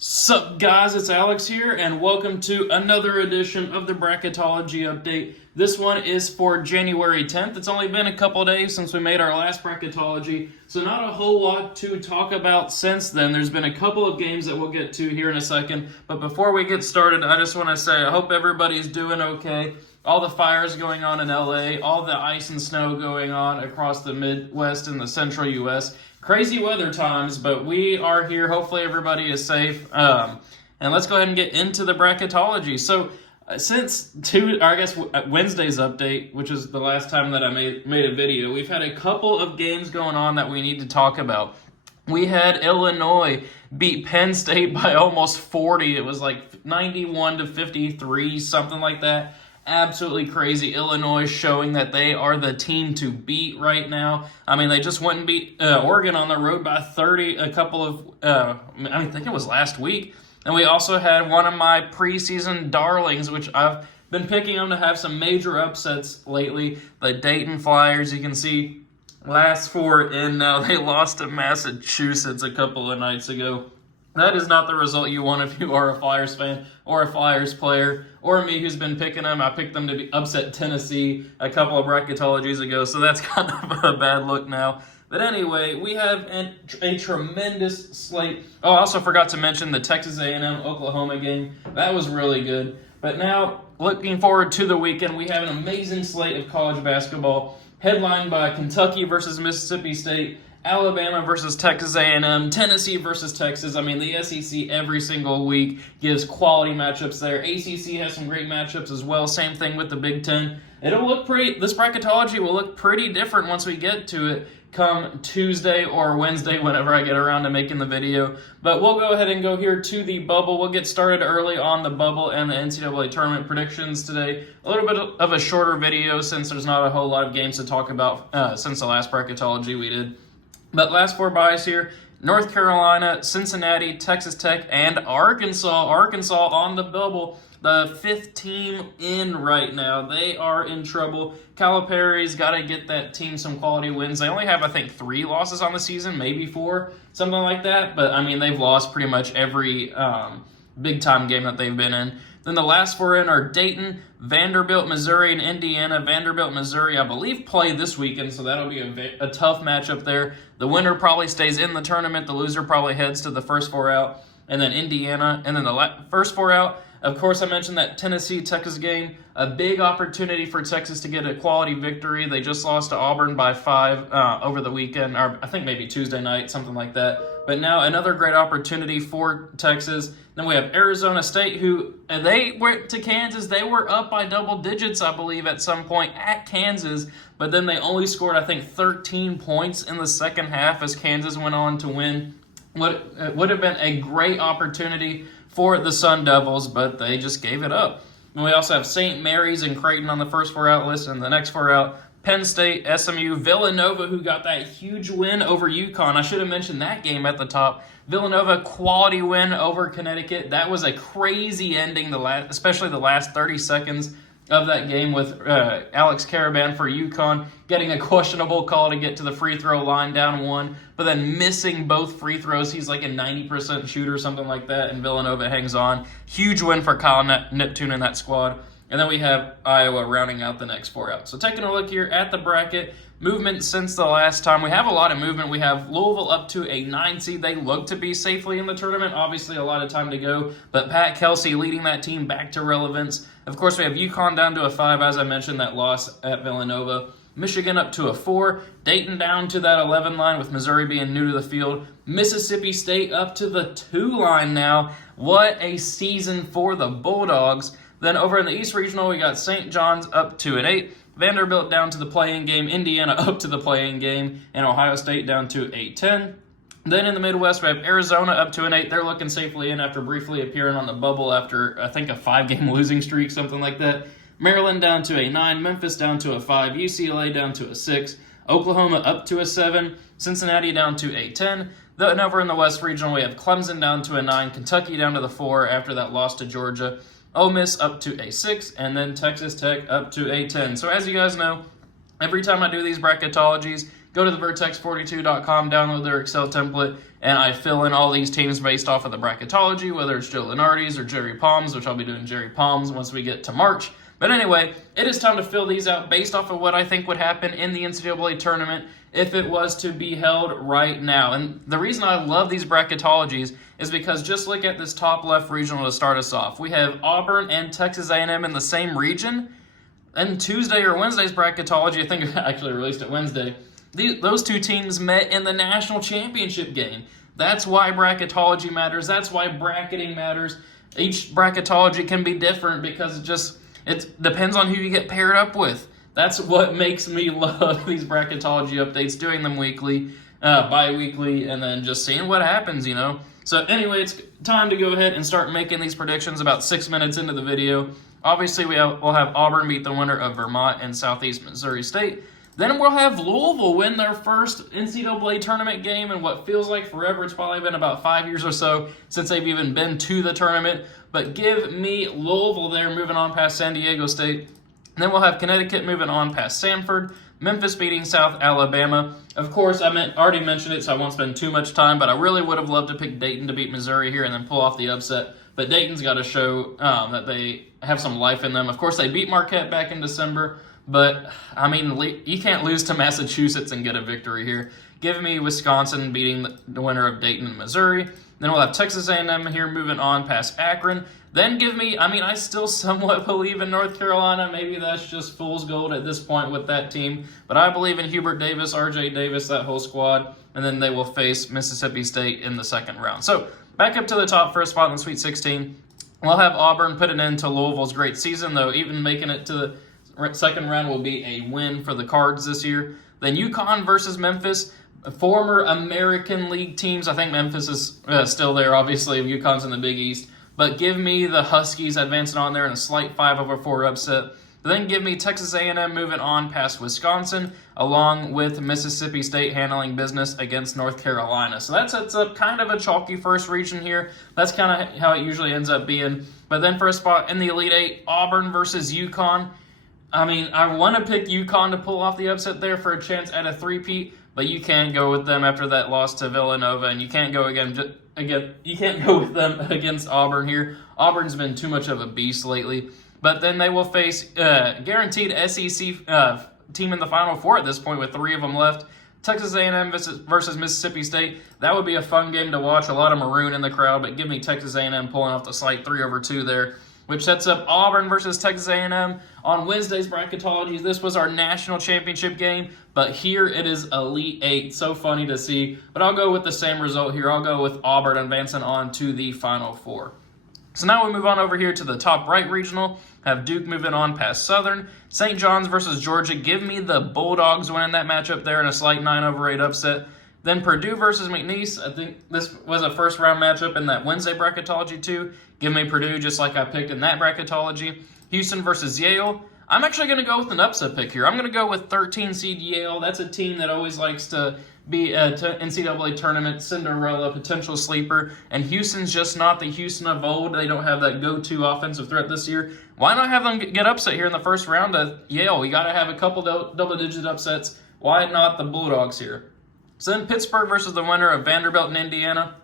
Sup guys, it's Alex here, and welcome to another edition of the Bracketology update. This one is for January 10th. It's only been a couple days since we made our last Bracketology, so not a whole lot to talk about since then. There's been a couple of games that we'll get to here in a second, but before we get started, I just want to say I hope everybody's doing okay. All the fires going on in LA, all the ice and snow going on across the Midwest and the central U.S., crazy weather times, but we are here. Hopefully everybody is safe. And let's go ahead and get into the Bracketology. So since Wednesday's update, which is the last time that I made a video, we've had a couple of games going on that we need to talk about. We had Illinois beat Penn State by almost 40. It was like 91-53, something like that. Absolutely crazy. Illinois showing that they are the team to beat right now. I mean, they just went and beat Oregon on the road by 30 I think it was last week. And we also had one of my preseason darlings, which I've been picking them to have some major upsets lately. The Dayton Flyers, you can see, last four in now. They lost to Massachusetts a couple of nights ago. That is not the result you want if you are a Flyers fan or a Flyers player, or me who's been picking them. I picked them to be upset Tennessee a couple of bracketologies ago, so that's kind of a bad look now. But anyway, we have a tremendous slate. Oh, I also forgot to mention the Texas A&M Oklahoma game. That was really good. But now, looking forward to the weekend, we have an amazing slate of college basketball, headlined by Kentucky versus Mississippi State, Alabama versus Texas A&M, Tennessee versus Texas. I mean, the SEC every single week gives quality matchups there. ACC has some great matchups as well. Same thing with the Big Ten. This bracketology will look pretty different once we get to it come Tuesday or Wednesday, whenever I get around to making the video. But we'll go ahead and go here to the bubble. We'll get started early on the bubble and the NCAA Tournament predictions today. A little bit of a shorter video since there's not a whole lot of games to talk about since the last bracketology we did. But last four byes here: North Carolina, Cincinnati, Texas Tech, and Arkansas. Arkansas on the bubble, the fifth team in right now. They are in trouble. Calipari's got to get that team some quality wins. They only have, I think, 3 losses on the season, maybe 4, something like that. But, I mean, they've lost pretty much every big-time game that they've been in. Then the last 4 in are Dayton, Vanderbilt, Missouri, and Indiana. Vanderbilt, Missouri, I believe, play this weekend, so that'll be a tough matchup there. The winner probably stays in the tournament. The loser probably heads to the first 4 out. And then Indiana. And then the first 4 out, of course, I mentioned that Tennessee-Texas game. A big opportunity for Texas to get a quality victory. They just lost to Auburn by 5 over the weekend, or I think maybe Tuesday night, something like that. But now another great opportunity for Texas. Then we have Arizona State, who they went to Kansas. They were up by double digits, I believe, at some point at Kansas. But then they only scored, I think, 13 points in the second half as Kansas went on to win. What would have been a great opportunity for the Sun Devils, but they just gave it up. And we also have St. Mary's and Creighton on the first 4 out list, and the next 4 out, Penn State, SMU, Villanova, who got that huge win over UConn. I should have mentioned that game at the top. Villanova, quality win over Connecticut. That was a crazy ending, especially the last 30 seconds of that game with Alex Caravan for UConn getting a questionable call to get to the free throw line down 1, but then missing both free throws. He's like a 90% shooter, something like that, and Villanova hangs on. Huge win for Kyle Neptune and that squad. And then we have Iowa rounding out the next 4 out. So taking a look here at the bracket, movement since the last time. We have a lot of movement. We have Louisville up to a 9 seed. They look to be safely in the tournament. Obviously, a lot of time to go. But Pat Kelsey leading that team back to relevance. Of course, we have UConn down to a 5, as I mentioned, that loss at Villanova. Michigan up to a 4. Dayton down to that 11 line with Missouri being new to the field. Mississippi State up to the 2 line now. What a season for the Bulldogs. Then over in the East Regional, we got St. John's up to an 8. Vanderbilt down to the play-in game, Indiana up to the play-in game, and Ohio State down to a 10. Then in the Midwest, we have Arizona up to an 8. They're looking safely in after briefly appearing on the bubble after, I think, a 5-game losing streak, something like that. Maryland down to a 9. Memphis down to a 5. UCLA down to a 6. Oklahoma up to a 7. Cincinnati down to a 10. Then over in the West Regional, we have Clemson down to a 9. Kentucky down to the 4 after that loss to Georgia. Ole Miss up to a 6, and then Texas Tech up to a 10. So as you guys know, every time I do these bracketologies, go to the vertex42.com, download their Excel template, and I fill in all these teams based off of the bracketology, whether it's Joe Lunardi's or Jerry Palm's, which I'll be doing Jerry Palm's once we get to March. But anyway, it is time to fill these out based off of what I think would happen in the NCAA tournament if it was to be held right now. And the reason I love these bracketologies is because just look at this top left regional to start us off. We have Auburn and Texas A&M in the same region. And Tuesday or Wednesday's bracketology, I think I actually released it Wednesday, those two teams met in the national championship game. That's why bracketology matters. That's why bracketing matters. Each bracketology can be different because it depends on who you get paired up with. That's what makes me love these bracketology updates, doing them weekly, bi-weekly, and then just seeing what happens, So anyway, it's time to go ahead and start making these predictions about 6 minutes into the video. Obviously, we'll have Auburn beat the winner of Vermont and Southeast Missouri State. Then we'll have Louisville win their first NCAA tournament game in what feels like forever. It's probably been about 5 years or so since they've even been to the tournament. But give me Louisville there, moving on past San Diego State. Then we'll have Connecticut moving on past Samford. Memphis beating South Alabama. Of course, I already mentioned it, so I won't spend too much time, but I really would have loved to pick Dayton to beat Missouri here and then pull off the upset. But Dayton's got to show that they have some life in them. Of course, they beat Marquette back in December, but, you can't lose to Massachusetts and get a victory here. Give me Wisconsin beating the winner of Dayton and Missouri. Then we'll have Texas A&M here moving on past Akron. Then give me, I still somewhat believe in North Carolina. Maybe that's just fool's gold at this point with that team. But I believe in Hubert Davis, RJ Davis, that whole squad. And then they will face Mississippi State in the second round. So back up to the top for a spot in the Sweet 16. We'll have Auburn put an end to Louisville's great season, though even making it to the second round will be a win for the Cards this year. Then UConn versus Memphis. Former American League teams. I think Memphis is still there, obviously. UConn's in the Big East. But give me the Huskies advancing on there in a slight 5-4 upset. Then give me Texas A&M moving on past Wisconsin, along with Mississippi State handling business against North Carolina. So that sets up kind of a chalky first region here. That's kind of how it usually ends up being. But then for a spot in the Elite Eight, Auburn versus UConn. I want to pick UConn to pull off the upset there for a chance at a three-peat, but you can't go with them after that loss to Villanova, and you can't go you can't go with them against Auburn here. Auburn's been too much of a beast lately. But then they will face guaranteed SEC team in the Final Four at this point with 3 of them left. Texas A&M versus Mississippi State. That would be a fun game to watch. A lot of maroon in the crowd, but give me Texas A&M pulling off the slight 3-2 there, which sets up Auburn versus Texas A&M on Wednesday's bracketology. This was our national championship game, but here it is Elite Eight. So funny to see, but I'll go with the same result here. I'll go with Auburn advancing on to the Final Four. So now we move on over here to the top right regional. Have Duke moving on past Southern. St. John's versus Georgia. Give me the Bulldogs winning that matchup there in a slight 9-8 upset. Then Purdue versus McNeese. I think this was a first-round matchup in that Wednesday bracketology too. Give me Purdue just like I picked in that bracketology. Houston versus Yale. I'm actually going to go with an upset pick here. I'm going to go with 13-seed Yale. That's a team that always likes to be a NCAA tournament Cinderella, potential sleeper. And Houston's just not the Houston of old. They don't have that go-to offensive threat this year. Why not have them get upset here in the first round at Yale? We got to have a couple double-digit upsets. Why not the Bulldogs here? So then Pittsburgh versus the winner of Vanderbilt and Indiana.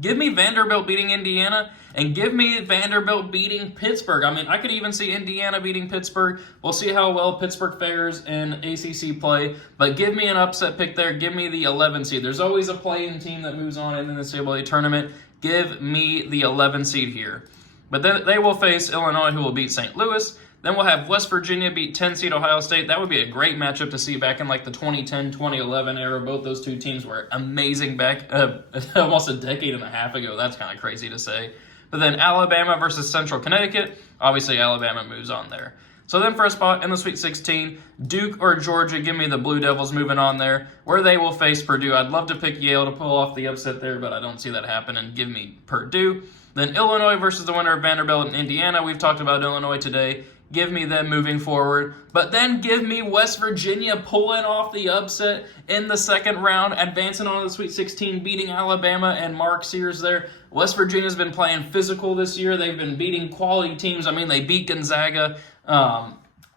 Give me Vanderbilt beating Indiana, and give me Vanderbilt beating Pittsburgh. I could even see Indiana beating Pittsburgh. We'll see how well Pittsburgh fares in ACC play, but give me an upset pick there. Give me the 11 seed. There's always a play-in team that moves on in the NCAA tournament. Give me the 11 seed here. But then they will face Illinois, who will beat St. Louis. Then we'll have West Virginia beat 10-seed Ohio State. That would be a great matchup to see back in like the 2010-2011 era. Both those two teams were amazing back almost a decade and a half ago. That's kind of crazy to say. But then Alabama versus Central Connecticut. Obviously, Alabama moves on there. So then for a spot in the Sweet 16, Duke or Georgia, give me the Blue Devils moving on there, where they will face Purdue. I'd love to pick Yale to pull off the upset there, but I don't see that happening. Give me Purdue. Then Illinois versus the winner of Vanderbilt and Indiana. We've talked about Illinois today. Give me them moving forward. But then give me West Virginia pulling off the upset in the second round, advancing on to the Sweet 16, beating Alabama and Mark Sears there. West Virginia's been playing physical this year. They've been beating quality teams. They beat Gonzaga.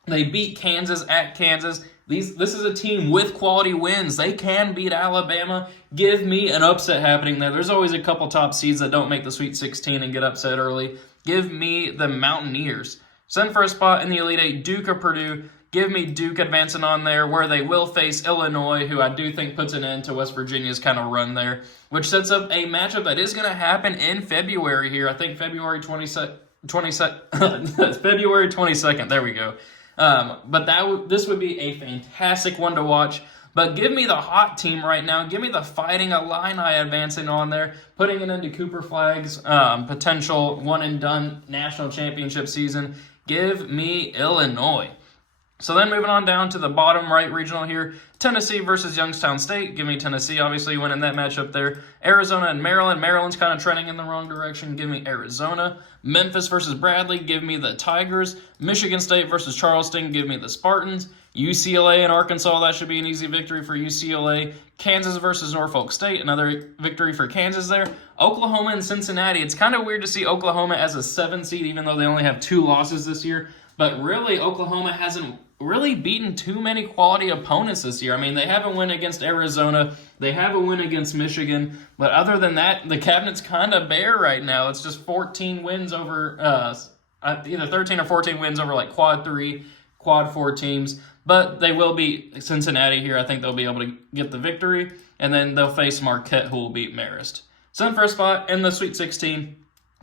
They beat Kansas at Kansas. This is a team with quality wins. They can beat Alabama. Give me an upset happening there. There's always a couple top seeds that don't make the Sweet 16 and get upset early. Give me the Mountaineers. Send for a spot in the Elite Eight, Duke or Purdue. Give me Duke advancing on there, where they will face Illinois, who I do think puts an end to West Virginia's kind of run there, which sets up a matchup that is going to happen in February here. I think February 22nd. February 22nd. There we go. But this would be a fantastic one to watch. But give me the hot team right now. Give me the Fighting Illini advancing on there, putting it into Cooper Flag's potential one-and-done national championship season. Give me Illinois. So then moving on down to the bottom right regional here, Tennessee versus Youngstown State. Give me Tennessee, obviously winning that matchup there. Arizona and Maryland. Maryland's kind of trending in the wrong direction. Give me Arizona. Memphis versus Bradley. Give me the Tigers. Michigan State versus Charleston. Give me the Spartans. UCLA and Arkansas. That should be an easy victory for UCLA. Kansas versus Norfolk State. Another victory for Kansas there. Oklahoma and Cincinnati. It's kind of weird to see Oklahoma as a 7 seed, even though they only have 2 losses this year. But really, Oklahoma hasn't really beaten too many quality opponents this year. I mean, they have a win against Arizona. They have a win against Michigan. But other than that, the cabinet's kind of bare right now. It's just 14 wins over, either 13 or 14 wins over like quad 3, quad 4 teams. But they will beat Cincinnati here. I think they'll be able to get the victory. And then they'll face Marquette, who will beat Marist. So in first spot in the Sweet 16,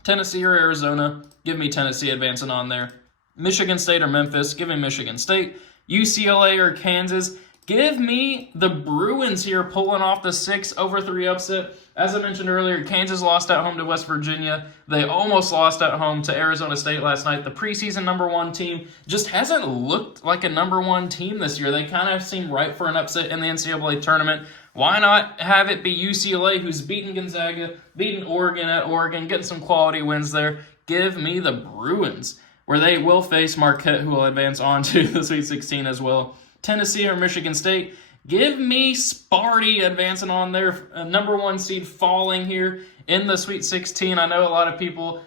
Tennessee or Arizona. Give me Tennessee advancing on there. Michigan State or Memphis. Give me Michigan State. UCLA or Kansas. Give me the Bruins here pulling off the 6-3 upset. As I mentioned earlier, Kansas lost at home to West Virginia. They almost lost at home to Arizona State last night. The preseason #1 team just hasn't looked like a #1 team this year. They kind of seem ripe for an upset in the NCAA tournament. Why not have it be UCLA, who's beaten Gonzaga, beaten Oregon at Oregon, getting some quality wins there? Give me the Bruins, where they will face Marquette, who will advance on to the Sweet 16 as well. Tennessee or Michigan State. Give me Sparty advancing on their #1 seed falling here in the Sweet 16. I know a lot of people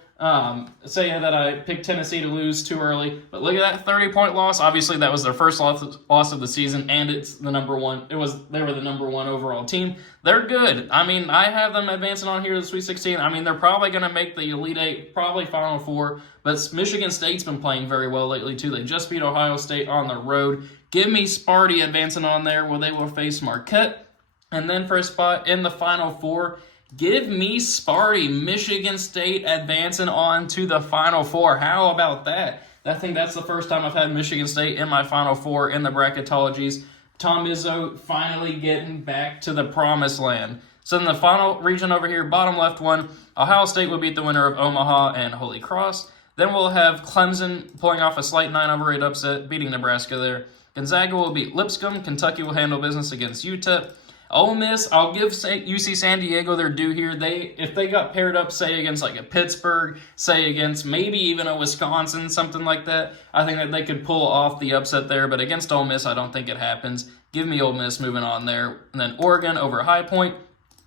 say that I picked Tennessee to lose too early, but look at that 30-point loss. Obviously, that was their first loss of the season, and it's the #1. They were the #1 overall team. They're good. I mean, I have them advancing on here to the Sweet 16. I mean, they're probably going to make the Elite Eight, probably Final Four, but Michigan State's been playing very well lately, too. They just beat Ohio State on the road. Give me Sparty advancing on there, where they will face Marquette. And then for a spot in the Final Four, give me Sparty, Michigan State advancing on to the Final Four. How about that? I think that's the first time I've had Michigan State in my Final Four in the bracketologies. Tom Izzo finally getting back to the promised land. So in the final region over here, bottom left one, Ohio State will beat the winner of Omaha and Holy Cross. Then we'll have Clemson pulling off a slight 9-8 upset, beating Nebraska there. Gonzaga will beat Lipscomb. Kentucky will handle business against UTEP. Ole Miss, I'll give UC San Diego their due here. If they got paired up, say, against like a Pittsburgh, say against maybe even a Wisconsin, something like that, I think that they could pull off the upset there. But against Ole Miss, I don't think it happens. Give me Ole Miss moving on there. And then Oregon over High Point,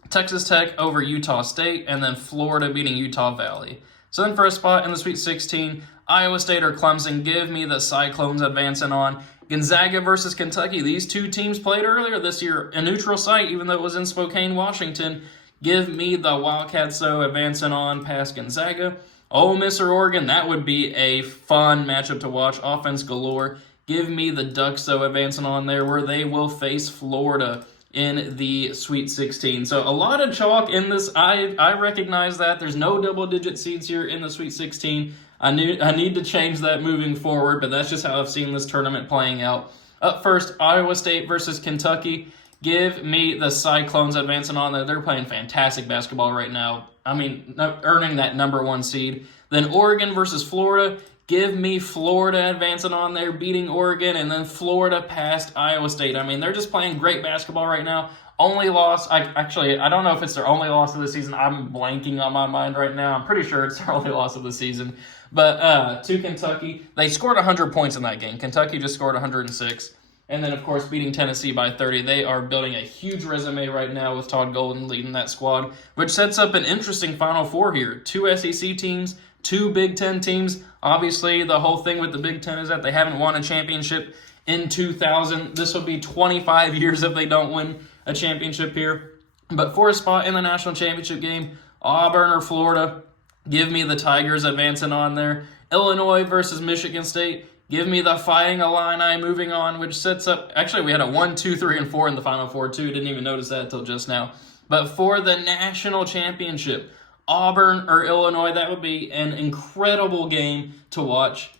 Texas Tech over Utah State, and then Florida beating Utah Valley. So then for a spot in the Sweet 16, Iowa State or Clemson. Give me the Cyclones advancing on. Gonzaga versus Kentucky. These two teams played earlier this year, a neutral site, even though it was in Spokane, Washington. Give me the Wildcats, though, advancing on past Gonzaga. Ole Miss or Oregon, that would be a fun matchup to watch. Offense galore. Give me the Ducks, though, advancing on there, where they will face Florida in the Sweet 16. So a lot of chalk in this. I recognize that. There's no double-digit seeds here in the Sweet 16. I need to change that moving forward, but that's just how I've seen this tournament playing out. Up first, Iowa State versus Kentucky. Give me the Cyclones advancing on there. They're playing fantastic basketball right now. I mean, earning that #1 seed. Then Oregon versus Florida. Give me Florida advancing on there, beating Oregon, and then Florida past Iowa State. I mean, they're just playing great basketball right now. Only loss, I don't know if it's their only loss of the season. I'm blanking on my mind right now. I'm pretty sure it's their only loss of the season. But to Kentucky, they scored 100 points in that game. Kentucky just scored 106. And then, of course, beating Tennessee by 30. They are building a huge resume right now with Todd Golden leading that squad, which sets up an interesting Final Four here. 2 SEC teams, 2 Big Ten teams. Obviously, the whole thing with the Big Ten is that they haven't won a championship in 2000. This will be 25 years if they don't win a championship here. But for a spot in the national championship game, Auburn or Florida, give me the Tigers advancing on there. Illinois versus Michigan State, give me the Fighting Illini moving on, which sets up, actually we had a 1, 2, 3, and 4 in the Final Four too. Didn't even notice that until just now. But for the national championship, Auburn or Illinois, that would be an incredible game to watch.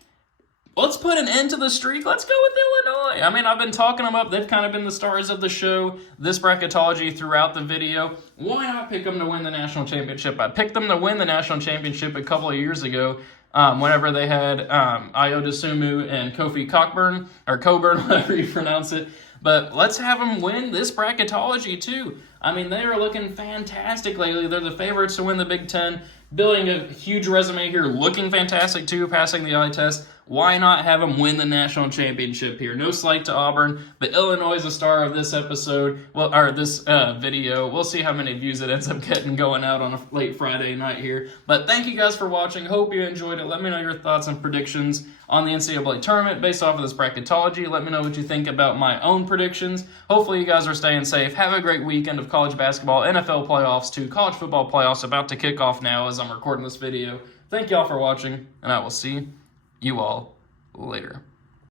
Let's put an end to the streak. Let's go with Illinois. I mean, I've been talking them up. They've kind of been the stars of the show, this bracketology throughout the video. Why not pick them to win the national championship? I picked them to win the national championship a couple of years ago whenever they had Ayo Dosunmu and Kofi Cockburn, or Coburn, whatever you pronounce it. But let's have them win this bracketology too. I mean, they are looking fantastic lately. They're the favorites to win the Big Ten, building a huge resume here, looking fantastic too, passing the eye test. Why not have them win the national championship here? No slight to Auburn, but Illinois is the star of this episode, or this video. We'll see how many views it ends up getting going out on a late Friday night here. But thank you guys for watching. Hope you enjoyed it. Let me know your thoughts and predictions on the NCAA Tournament based off of this bracketology. Let me know what you think about my own predictions. Hopefully you guys are staying safe. Have a great weekend of college basketball, NFL playoffs, to college football playoffs about to kick off now as I'm recording this video. Thank y'all for watching, and I will see you all later.